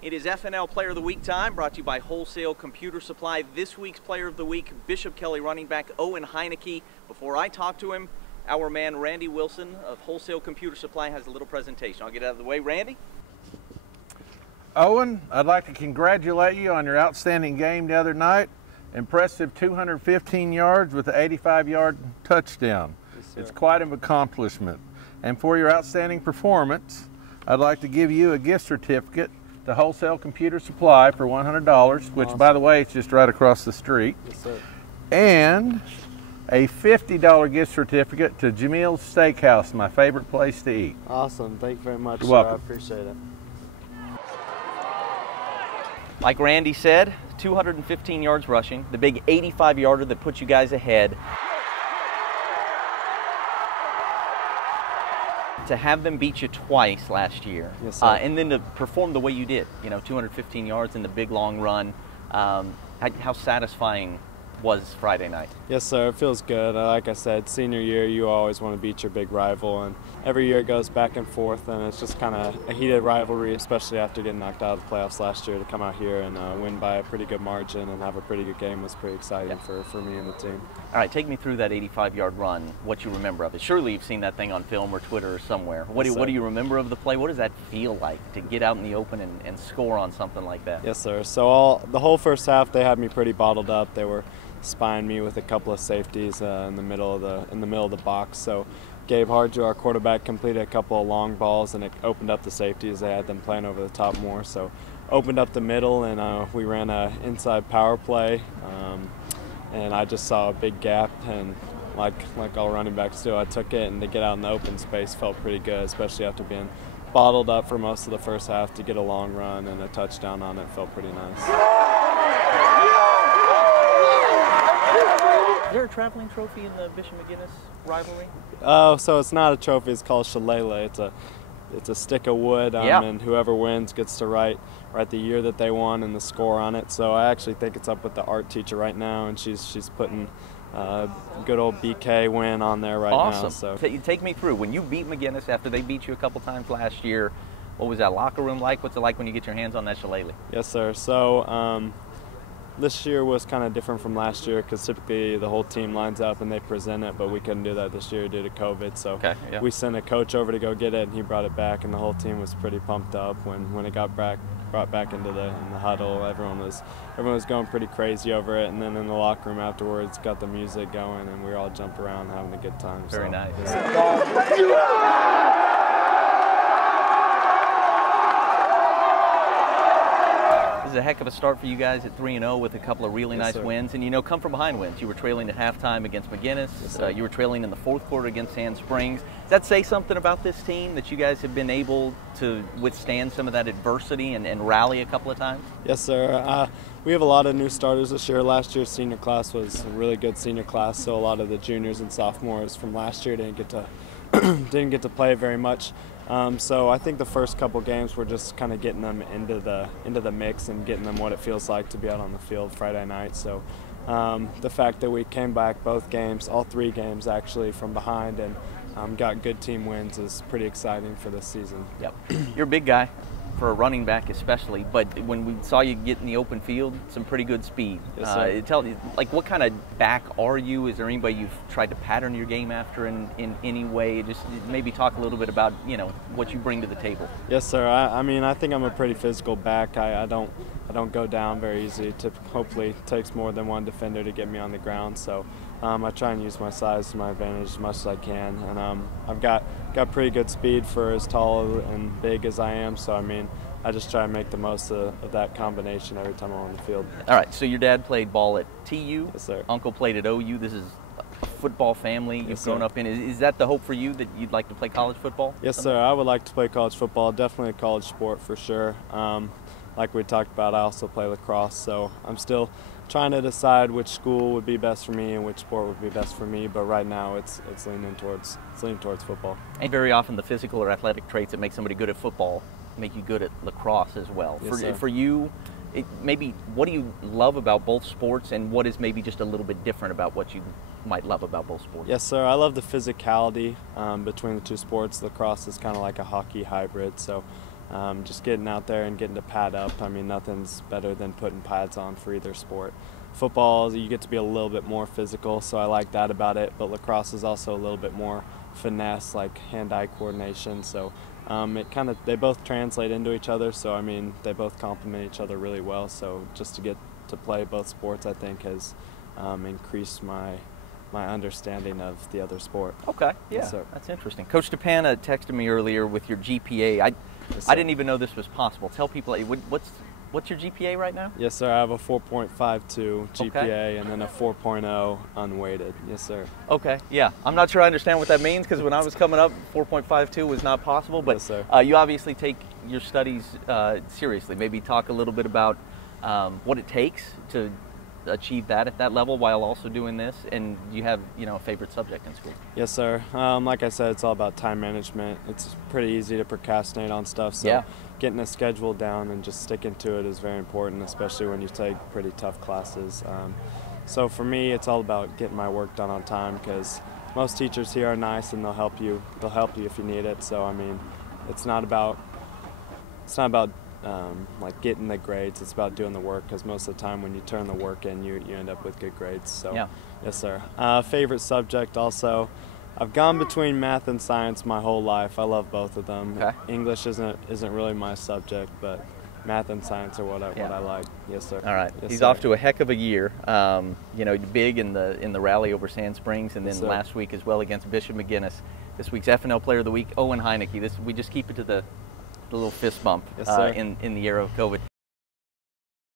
It is FNL Player of the Week time, brought to you by Wholesale Computer Supply. This week's Player of the Week, Bishop Kelly running back Owen Heinecke. Before I talk to him, our man Randy Wilson of Wholesale Computer Supply has a little presentation. I'll get out of the way. Randy? Owen, I'd like to congratulate you on your outstanding game the other night. Impressive 215 yards with an 85-yard touchdown. Yes, it's quite an accomplishment. And for your outstanding performance, I'd like to give you a gift certificate to Wholesale Computer Supply for $100, which, awesome. By the way, it's just right across the street. Yes, sir. And a $50 gift certificate to Jamil's Steakhouse, my favorite place to eat. Awesome. Thank you very much, You're sir. welcome. I appreciate it. Like Randy said, 215 yards rushing, the big 85-yarder that put you guys ahead. To have them beat you twice last year, yes, sir. And then to perform the way you did, 215 yards in the big long run, how satisfying was Friday night? Yes, sir. It feels good. Like I said, senior year, you always want to beat your big rival, and every year it goes back and forth, and it's just kind of a heated rivalry, especially after getting knocked out of the playoffs last year. To come out here and win by a pretty good margin and have a pretty good game was pretty exciting for me and the team. All right, take me through that 85-yard run, what you remember of it. Surely you've seen that thing on film or Twitter or somewhere. What do you remember of the play? What does that feel like to get out in the open and score on something like that? Yes, sir. So the whole first half, they had me pretty bottled up. They were spying me with a couple of safeties in the middle of the box. So Gabe Harjo, our quarterback, completed a couple of long balls, and it opened up the safeties. They had them playing over the top more, so opened up the middle, and we ran a inside power play, and I just saw a big gap, and like all running backs do, I took it, and to get out in the open space felt pretty good, especially after being bottled up for most of the first half. To get a long run and a touchdown on it felt pretty nice. Is there a traveling trophy in the Bishop McGinnis rivalry? Oh, so it's not a trophy. It's called shillelagh. It's a stick of wood, and whoever wins gets to write the year that they won and the score on it. So I actually think it's up with the art teacher right now, and she's putting good old BK win on there right now. So take me through when you beat McGinnis after they beat you a couple times last year. What was that locker room like? What's it like when you get your hands on that shillelagh? Yes, sir. So this year was kind of different from last year because typically the whole team lines up and they present it, but we couldn't do that this year due to COVID. So we sent a coach over to go get it, and he brought it back, and the whole team was pretty pumped up when it got brought back into the huddle. Everyone was going pretty crazy over it, and then in the locker room afterwards, got the music going, and we were all jumping around having a good time. Very nice. This is a heck of a start for you guys at 3-0 with a couple of really nice wins, and come from behind wins. You were trailing at halftime against McGinnis. You were trailing in the fourth quarter against Sand Springs. Does that say something about this team, that you guys have been able to withstand some of that adversity and rally a couple of times? Yes, sir. We have a lot of new starters this year. Last year's senior class was a really good senior class, so a lot of the juniors and sophomores from last year didn't get to play very much. So I think the first couple games were just kind of getting them into the mix and getting them what it feels like to be out on the field Friday night. So the fact that we came back both games, all three games actually, from behind and got good team wins is pretty exciting for this season. Yep. You're a big guy for a running back especially, but when we saw you get in the open field, some pretty good speed. Yes, sir. What kind of back are you? Is there anybody you've tried to pattern your game after in any way? Just maybe talk a little bit about what you bring to the table. Yes, sir. I mean, I think I'm a pretty physical back. I don't go down very easy. Hopefully it takes more than one defender to get me on the ground. So I try and use my size to my advantage as much as I can, and I've got pretty good speed for as tall and big as I am. So I mean, I just try and make the most of that combination every time I'm on the field. All right. So your dad played ball at TU. Yes, sir. Uncle played at OU. This is a football family you've grown up in. Is that the hope for you, that you'd like to play college football? Yes, sir. I would like to play college football. Definitely a college sport for sure. Like we talked about, I also play lacrosse, so I'm still trying to decide which school would be best for me and which sport would be best for me. But right now, it's leaning towards football. And very often, the physical or athletic traits that make somebody good at football make you good at lacrosse as well. Yes, for you, maybe what do you love about both sports, and what is maybe just a little bit different about what you might love about both sports? Yes, sir. I love the physicality between the two sports. Lacrosse is kind of like a hockey hybrid, so just getting out there and getting to pad up. I mean, nothing's better than putting pads on for either sport. Football, you get to be a little bit more physical, so I like that about it, but lacrosse is also a little bit more finesse, like hand-eye coordination, so they both translate into each other, so I mean, they both complement each other really well, so just to get to play both sports, I think, has increased my understanding of the other sport. Okay, yeah, Yes, sir. That's interesting. Coach DePana texted me earlier with your GPA. I didn't even know this was possible. Tell people, what's your GPA right now? Yes, sir. I have a 4.52 GPA Okay. and then a 4.0 unweighted. Yes, sir. Okay, yeah. I'm not sure I understand what that means, because when I was coming up, 4.52 was not possible, but Yes, sir. You obviously take your studies seriously. Maybe talk a little bit about what it takes to achieve that at that level while also doing this, and you have a favorite subject in school. Yes, sir. Like I said, it's all about time management. It's pretty easy to procrastinate on stuff, so Yeah. getting a schedule down and just sticking to it is very important, especially when you take pretty tough classes. So for me, it's all about getting my work done on time, because most teachers here are nice and they'll help you if you need it. So I mean, it's not about like getting the grades, it's about doing the work, because most of the time when you turn the work in, you end up with good grades. So Yeah. Yes, sir. Favorite subject also, I've gone between math and science my whole life. I love both of them. Okay. English isn't really my subject, but math and science are what I like. Yes, sir. All right. Yes, He's sir. off to a heck of a year. Big in the rally over Sand Springs, and then Yes, sir. last week as well against Bishop McGinnis. This week's FNL Player of the Week, Heinecke. We just keep it to the little fist bump Yes, sir. in the era of COVID.